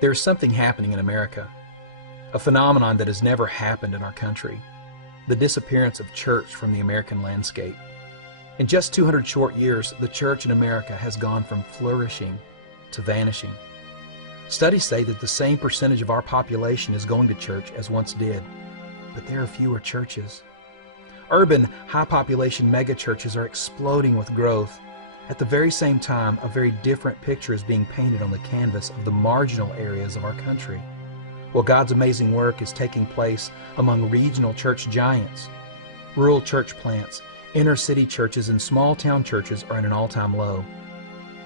There's something happening in America, a phenomenon that has never happened in our country, the disappearance of church from the American landscape. In just 200 short years, the church in America has gone from flourishing to vanishing. Studies say that the same percentage of our population is going to church as once did, but there are fewer churches. Urban, high-population megachurches are exploding with growth. At the very same time, a very different picture is being painted on the canvas of the marginal areas of our country. Well, God's amazing work is taking place among regional church giants. Rural church plants, inner-city churches, and small-town churches are at an all-time low.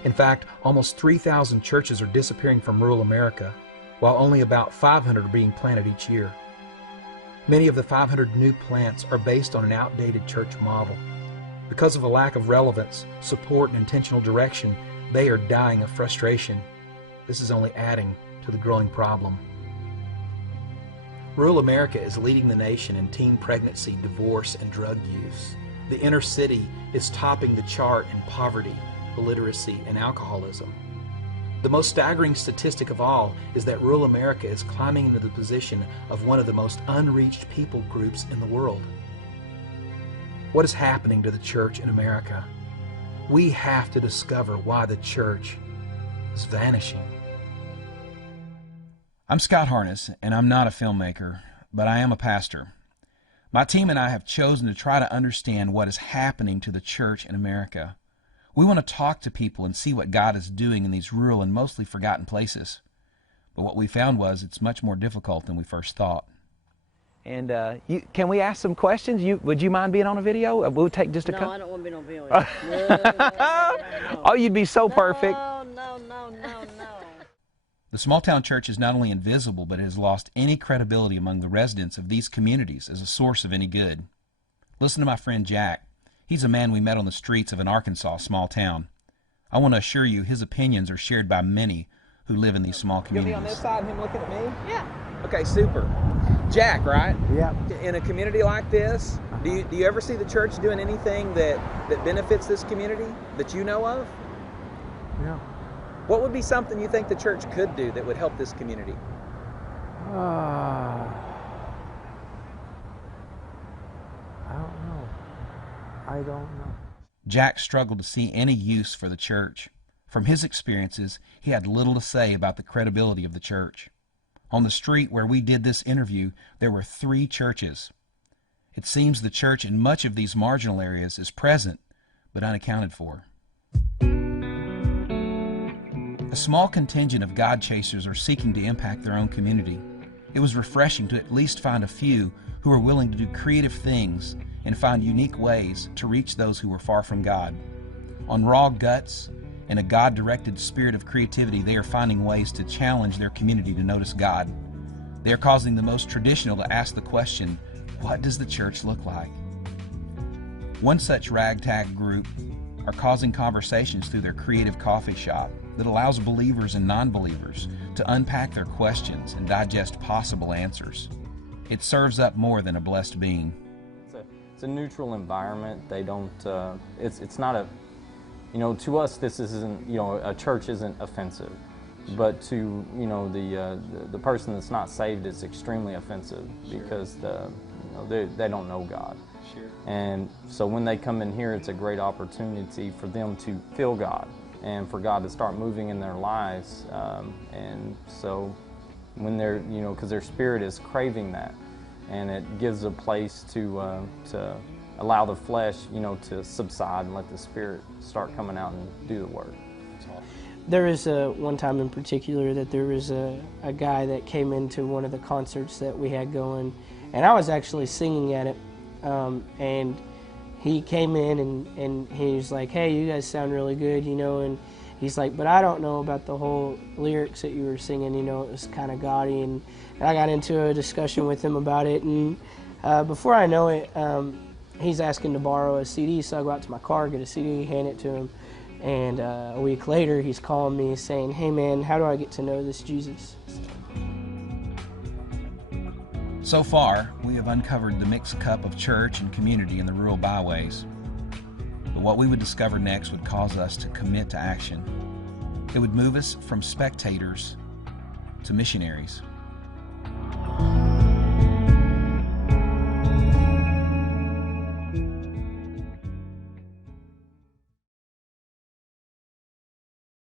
In fact, almost 3,000 churches are disappearing from rural America, while only about 500 are being planted each year. Many of the 500 new plants are based on an outdated church model. Because of a lack of relevance, support, and intentional direction, they are dying of frustration. This is only adding to the growing problem. Rural America is leading the nation in teen pregnancy, divorce, and drug use. The inner city is topping the chart in poverty, illiteracy, and alcoholism. The most staggering statistic of all is that rural America is climbing into the position of one of the most unreached people groups in the world. What is happening to the church in America? We have to discover why the church is vanishing. I'm Scott Harness, and I'm not a filmmaker, but I am a pastor. My team and I have chosen to try to understand what is happening to the church in America. We want to talk to people and see what God is doing in these rural and mostly forgotten places. But what we found was it's much more difficult than we first thought. And can we ask some questions? Would you mind being on a video? We'll take just a couple. No, I don't want to be on video. No. Oh, you'd be so perfect. No. The small-town church is not only invisible, but it has lost any credibility among the residents of these communities as a source of any good. Listen to my friend Jack. He's a man we met on the streets of an Arkansas small town. I want to assure you his opinions are shared by many who live in these small communities. You'll be on this side and him looking at me? Yeah. Okay, super. Jack, right? Yeah. In a community like this, do you ever see the church doing anything that benefits this community that you know of? Yeah. What would be something you think the church could do that would help this community? I don't know. Jack struggled to see any use for the church. From his experiences, he had little to say about the credibility of the church. On the street where we did this interview, there were 3 churches. It seems the church in much of these marginal areas is present, but unaccounted for. A small contingent of God chasers are seeking to impact their own community. It was refreshing to at least find a few who are willing to do creative things and find unique ways to reach those who were far from God. On raw guts and a God-directed spirit of creativity, they are finding ways to challenge their community to notice God. They are causing the most traditional to ask the question, what does the church look like? One such ragtag group are causing conversations through their creative coffee shop that allows believers and non-believers to unpack their questions and digest possible answers. It serves up more than a blessed being. It's a neutral environment. They don't, it's not a, to us this isn't, a church isn't offensive. But to, the person that's not saved, it's extremely offensive because they don't know God. Sure. And so when they come in here, it's a great opportunity for them to feel God and for God to start moving in their lives. And so when they're, because their spirit is craving that, and it gives a place to allow the flesh, to subside and let the spirit start coming out and do the work. There is one time in particular that there was a guy that came into one of the concerts that we had going, and I was actually singing at it, and he came in and he was like, hey, you guys sound really good, and he's like, but I don't know about the whole lyrics that you were singing, it was kind of gaudy, and I got into a discussion with him about it, and before I know it, he's asking to borrow a CD, so I go out to my car, get a CD, hand it to him, and a week later he's calling me saying, hey man, how do I get to know this Jesus? So far, we have uncovered the mixed cup of church and community in the rural byways. But what we would discover next would cause us to commit to action. It would move us from spectators to missionaries.